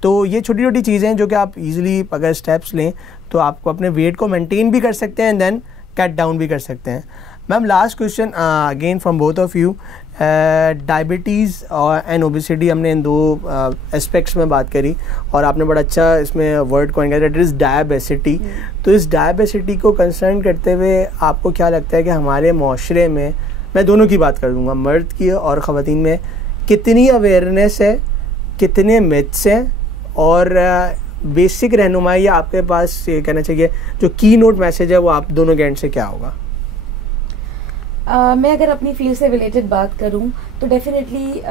तो ये छोटी छोटी चीज़ें जो कि आप इजीली अगर स्टेप्स लें तो आपको अपने वेट को मेंटेन भी कर सकते हैं एंड देन कट डाउन भी कर सकते हैं। Ma'am, last question again from both of you, diabetes और एंड ओबेसिटी, हमने इन 2 एस्पेक्ट्स में बात करी और आपने बड़ा अच्छा इसमें वर्ड कॉइन किया, दैट इज़ डायबिसिटी। तो इस डायबिसिटी को कंसर्न करते हुए आपको क्या लगता है कि हमारे माशरे में, मैं दोनों की बात कर दूँगा, मर्द की और ख़वातीन में, कितनी अवेयरनेस है, कितने मिथ्स हैं, और बेसिक रहनुमाई आपके पास ये कहना चाहिए जो की नोट मैसेज है वो आप दोनों के एंड से क्या होगा? मैं अगर अपनी फील्ड से रिलेटेड बात करूं तो डेफिनेटली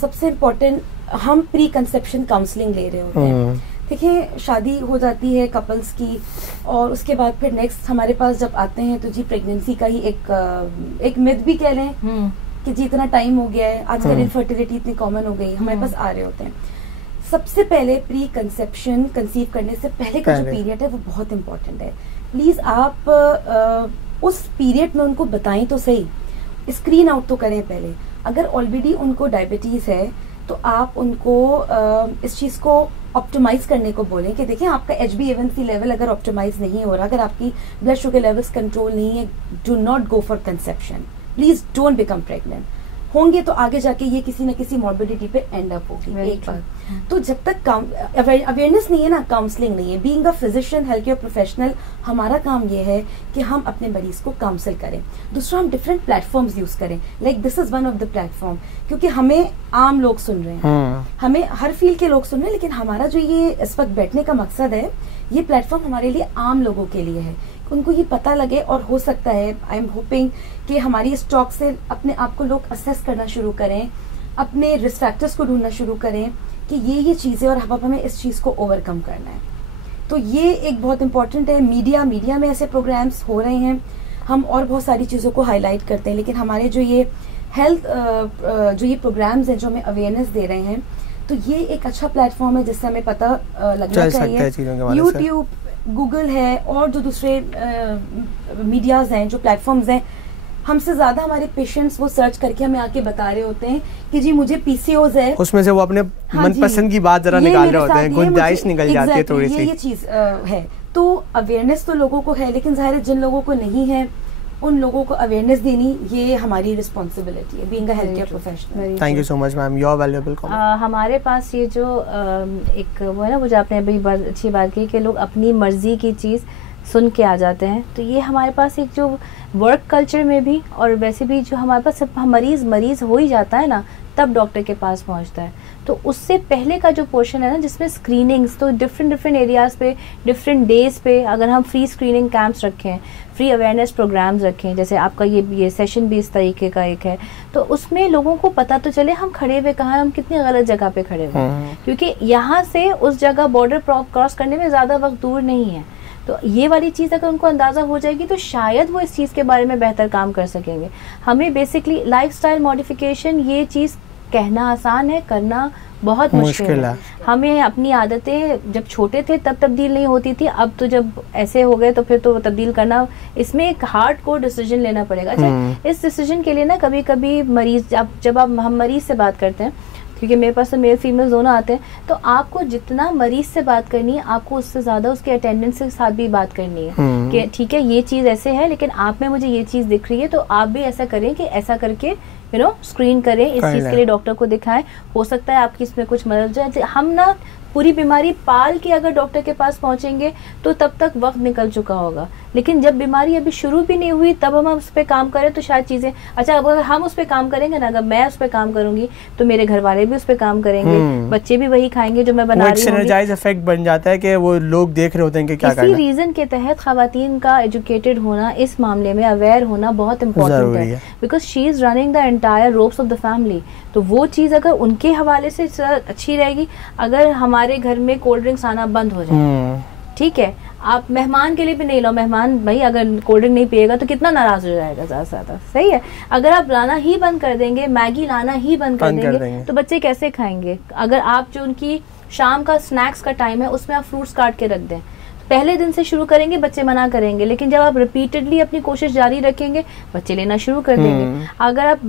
सबसे इम्पोर्टेंट, हम प्री कंसेप्शन काउंसलिंग ले रहे होते हैं देखिए शादी हो जाती है कपल्स की, और उसके बाद फिर नेक्स्ट हमारे पास जब आते हैं तो जी प्रेगनेंसी का ही एक मिथ भी कह लें कि जी इतना टाइम हो गया है, आजकल इनफर्टिलिटी इतनी कॉमन हो गई, हमारे पास आ रहे होते हैं। सबसे पहले प्री कंसेप्शन, कंसीव करने से पहले का जो पीरियड है वो बहुत इंपॉर्टेंट है। प्लीज आप उस पीरियड में उनको बताएं तो सही, स्क्रीन आउट तो करें पहले। अगर ऑलरेडी उनको डायबिटीज है तो आप उनको इस चीज को ऑप्टिमाइज करने को बोलें कि देखें आपका HbA1c लेवल अगर ऑप्टिमाइज नहीं हो रहा, अगर आपकी ब्लड शुगर लेवल्स कंट्रोल नहीं है, do not go for conception, please don't become pregnant. होंगे तो आगे जाके ये किसी न किसी मॉर्बिडिटी पे एंड अप होगी एक बार। तो जब तक अवेयरनेस नहीं है ना, काउंसलिंग नहीं है, being a physician, health care professional, हमारा काम ये है कि हम अपने मरीज को काउंसिल करें। दूसरा, हम डिफरेंट प्लेटफॉर्म्स यूज करें, like this is one of the platform, क्योंकि हमें आम लोग सुन रहे हैं, हमें हर फील्ड के लोग सुन रहे हैं, लेकिन हमारा जो ये इस वक्त बैठने का मकसद है, ये प्लेटफॉर्म हमारे लिए आम लोगों के लिए है, उनको ये पता लगे। और हो सकता है, आई एम होपिंग कि हमारी इस टॉक से अपने आप को लोग असेस करना शुरू करें, अपने रिस्क फैक्टर्स को ढूंढना शुरू करें कि ये चीजें, और अब हमें इस चीज को ओवरकम करना है। तो ये एक बहुत इंपॉर्टेंट है। मीडिया में ऐसे प्रोग्राम्स हो रहे हैं, हम और बहुत सारी चीजों को हाईलाइट करते हैं, लेकिन हमारे जो ये हेल्थ जो ये प्रोग्राम्स हैं जो हमें अवेयरनेस दे रहे हैं, तो ये एक अच्छा प्लेटफॉर्म है जिससे हमें पता लगना चाहिए। यूट्यूब, गूगल है, और जो दूसरे मीडियाज हैं, जो प्लेटफॉर्म्स हैं, हमसे ज्यादा हमारे पेशेंट्स वो सर्च करके हमें आके बता रहे होते हैं कि जी मुझे PCOS है, उसमें से वो अपने मनपसंद की बात जरा निकाल रहे होते हैं, गुंजाइश निकल जाती है थोड़ी सी। ये चीज है। तो अवेयरनेस तो लोगों को है, लेकिन जाहिर है जिन लोगों को नहीं है उन लोगों को अवेयरनेस देनी ये हमारी रिस्पॉन्सिबिलिटी है, being a health care professional. Thank you so much ma'am, your valuable comment. हमारे पास ये जो एक वो है ना, वो जो आपने अभी अच्छी बात की कि लोग अपनी मर्जी की चीज़ सुन के आ जाते हैं, तो ये हमारे पास एक जो वर्क कल्चर में भी और वैसे भी जो हमारे पास सब मरीज हो ही जाता है ना, तब डॉक्टर के पास पहुंचता है। तो उससे पहले का जो पोर्शन है ना, जिसमें स्क्रीनिंग्स, तो डिफरेंट एरियाज़ पे, डिफरेंट डेज पे अगर हम फ्री स्क्रीनिंग कैंप्स रखें, फ्री अवेयरनेस प्रोग्राम्स रखें, जैसे आपका ये सेशन भी इस तरीके का एक है, तो उसमें लोगों को पता तो चले हम खड़े हुए कहाँ हैं, हम कितनी गलत जगह पे खड़े हुए हैं, क्योंकि यहाँ से उस जगह बॉर्डर क्रॉस करने में ज़्यादा वक्त दूर नहीं है। तो ये वाली चीज़ अगर उनको अंदाज़ा हो जाएगी तो शायद वो इस चीज़ के बारे में बेहतर काम कर सकेंगे। हमें बेसिकली लाइफस्टाइल मॉडिफिकेशन, ये चीज़ कहना आसान है, करना बहुत मुश्किल है। हमें अपनी आदतें जब छोटे थे तब तब्दील नहीं होती थी, अब तो जब ऐसे हो गए तो फिर तो तब्दील करना, इसमें एक हार्ड कोर डिसीजन लेना पड़ेगा। अच्छा, इस डिसीजन के लिए ना कभी कभी मरीज, जब हम मरीज से बात करते हैं, क्योंकि मेरे पास तो मेल फीमेल दोनों आते हैं, तो आपको जितना मरीज से बात करनी है, आपको उससे ज़्यादा उसके अटेंडेंस के साथ भी बात करनी है कि ठीक है ये चीज़ ऐसे है, लेकिन आप में मुझे ये चीज़ दिख रही है, तो आप भी ऐसा करें कि ऐसा करके स्क्रीन करें, इस चीज़ के लिए डॉक्टर को दिखाएं, हो सकता है आपकी इसमें कुछ मदद जाए। हम ना पूरी बीमारी पाल के अगर डॉक्टर के पास पहुंचेंगे तो तब तक वक्त निकल चुका होगा, लेकिन जब बीमारी अभी शुरू भी नहीं हुई तब हम उस पर काम करें तो शायद चीज़ें, अच्छा अगर हम उस पर काम करेंगे ना, अगर मैं उस पर काम करूंगी तो मेरे घर वाले भी उस पर काम करेंगे, बच्चे भी वही खाएंगे जो मैं बना रही हूँ। सिनर्जाइज इफेक्ट बन जाता है कि वो लोग देख रहे होते हैं कि क्या करना है। इसी रीजन के तहत खवातीन का एजुकेटेड होना, इस मामले में अवेयर होना बहुत इंपॉर्टेंट है, because she is running the entire ropes of the family. तो वो चीज़ अगर उनके हवाले से अच्छी रहेगी, अगर हमारे घर में कोल्ड ड्रिंक्स आना बंद हो जाए, ठीक है, आप मेहमान के लिए भी नहीं लो, मेहमान भाई अगर कोल्ड ड्रिंक नहीं पिएगा तो कितना नाराज हो जाएगा ज़्यादा से ज़्यादा, सही है। अगर आप लाना ही बंद कर देंगे, मैगी लाना ही बंद कर देंगे तो बच्चे कैसे खाएंगे? अगर आप जो उनकी शाम का स्नैक्स का टाइम है उसमें आप फ्रूट्स काट के रख दें, पहले दिन से शुरू करेंगे बच्चे मना करेंगे, लेकिन जब आप रिपीटेडली अपनी कोशिश जारी रखेंगे बच्चे लेना शुरू कर देंगे। अगर आप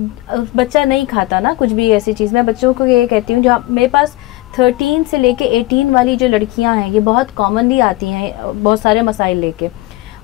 बच्चा नहीं खाता ना कुछ भी ऐसी चीज़, मैं बच्चों को ये कहती हूँ, जो मेरे पास 13 से लेके 18 वाली जो लड़कियां हैं, ये बहुत कॉमनली आती हैं बहुत सारे मसाइल लेके,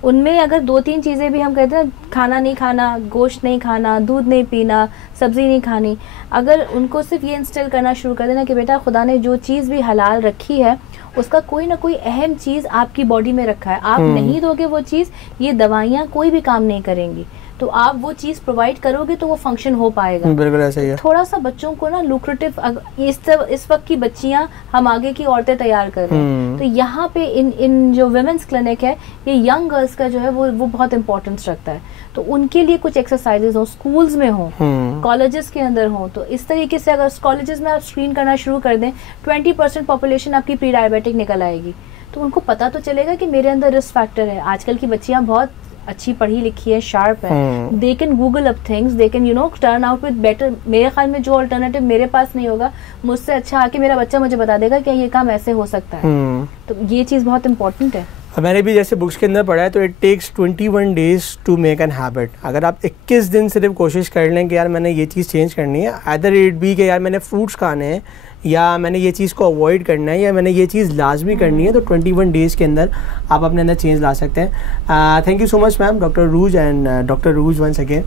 उनमें अगर 2-3 चीज़ें भी हम कहते हैं, खाना नहीं खाना, गोश्त नहीं खाना, दूध नहीं पीना, सब्ज़ी नहीं खानी, अगर उनको सिर्फ ये इंस्टॉल करना शुरू कर देना कि बेटा खुदा ने जो चीज़ भी हलाल रखी है उसका कोई ना कोई अहम चीज़ आपकी बॉडी में रखा है, आप नहीं दोगे वो चीज़, ये दवाइयाँ कोई भी काम नहीं करेंगी। तो आप वो चीज़ प्रोवाइड करोगे तो वो फंक्शन हो पाएगा। बिल्कुल ऐसा ही है। थोड़ा सा बच्चों को ना लुक्रेटिव, इस वक्त की बच्चियां हम आगे की औरतें तैयार कर रहे हैं, तो यहाँ पे इन जो वुमेन्स क्लिनिक है, ये यंग गर्ल्स का जो है वो बहुत इंपॉर्टेंस रखता है। तो उनके लिए कुछ एक्सरसाइजेज हो, स्कूल्स में हो, कॉलेजेस के अंदर हो, तो इस तरीके से अगर कॉलेजेस में आप स्क्रीन करना शुरू कर दें, 20% पॉपुलेशन आपकी प्री डायबिटिक निकल आएगी। तो उनको पता तो चलेगा कि मेरे अंदर रिस्क फैक्टर है। आजकल की बच्चियां बहुत अच्छी पढ़ी लिखी है, शार्प है, they can Google up things, they can turn out with better. मेरे ख्याल में जो अल्टरनेटिव मेरे पास नहीं होगा, मुझसे अच्छा आके मेरा बच्चा मुझे बता देगा कि ये काम ऐसे हो सकता है। तो ये चीज़ बहुत इंपॉर्टेंट है। मैंने भी जैसे बुक्स के अंदर पढ़ा है, तो it takes 21 days to make an habit. अगर आप 21 दिन सिर्फ कोशिश कर लें कि यार मैंने ये चीज़ चेंज करनी है, आइदर इट बी कि यार मैंने फ्रूट्स खाने हैं, या मैंने ये चीज़ को अवॉइड करना है, या मैंने ये चीज़ लाजमी करनी है, तो 21 days के अंदर आप अपने अंदर चेंज ला सकते हैं। Thank you so much ma'am, doctor Ruj and doctor Ruj once again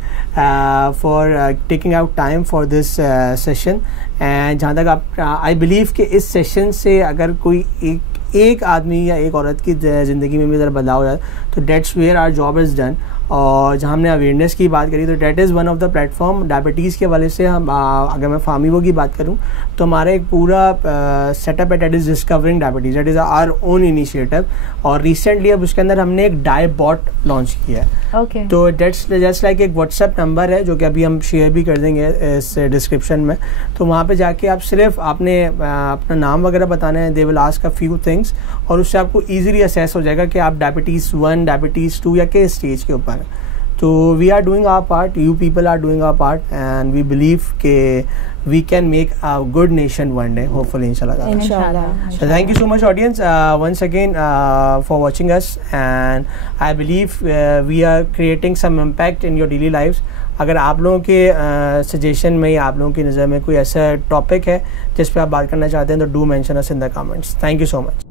for taking out time for this session. And जहाँ तक आप आई बिलीव कि इस सेशन से अगर कोई एक आदमी या एक औरत की ज़िंदगी में भी ज़रा बदलाव हो जाए, तो that's where our job is done. और जहाँ हमने अवेयरनेस की बात करी, तो that is one of the platform. Diabetes के वाले से हम अगर मैं फार्मीवो की बात करूँ, तो हमारा एक पूरा सेटअप है, that is discovering diabetes, that is our own initiative. और रिसेंटली अब उसके अंदर हमने एक डायबॉट लॉन्च किया है। ओके। तो डेट्स जस्ट लाइक एक व्हाट्सएप नंबर है, जो कि अभी हम शेयर भी कर देंगे इस डिस्क्रिप्शन में। तो वहाँ पे जाके आप सिर्फ आपने अपना नाम वगैरह बताना है, they will ask a few things, और उससे आपको ईजिली असेस हो जाएगा कि आप डायबिटीज़ 1, डायबिटीज़ 2 या किस स्टेज के ऊपर। तो we are doing our part, you people are doing our part, and we believe के we can make a good nation one day, hopefully, inshallah. So thank you so much audience once again for watching us, and I believe we are creating some impact in your daily lives. अगर आप लोगों के सजेशन में या आप लोगों की नज़र में कोई ऐसा टॉपिक है जिस पे आप बात करना चाहते हैं, तो do mention us in the comments. Thank you so much.